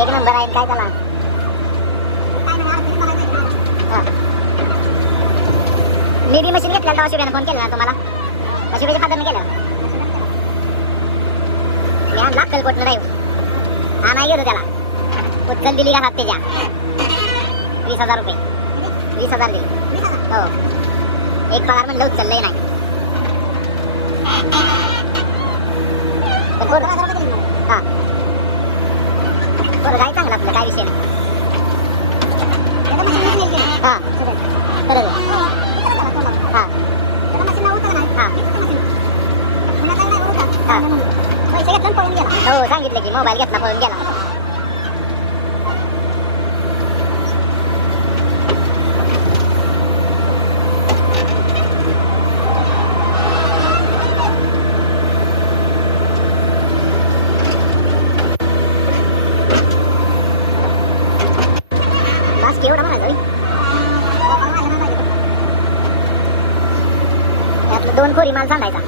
एक नंबर आहे काय त्याला. मी बी मशीन घेतल्या तेव्हा शिव्यानं फोन केला ना तुम्हाला. शिव्याच्या फादरने केलं. मी आणला अक्कलकोटनं ड्राईव्ह. हा नाही घेतो त्याला. उचल दिली का हात त्याच्या 20,000 रुपये. 20,000 दिले. हो एक पगार म्हणलं उचललंही नाही. हा बरं काय चांगलं आपलं काय विषय नाही. हा बरोबर. हा हो सांगितलं की मोबाईल घेतला पळून गेला. एवढा म्हणायचं आपलं 2 खोरी माल सांगायचा.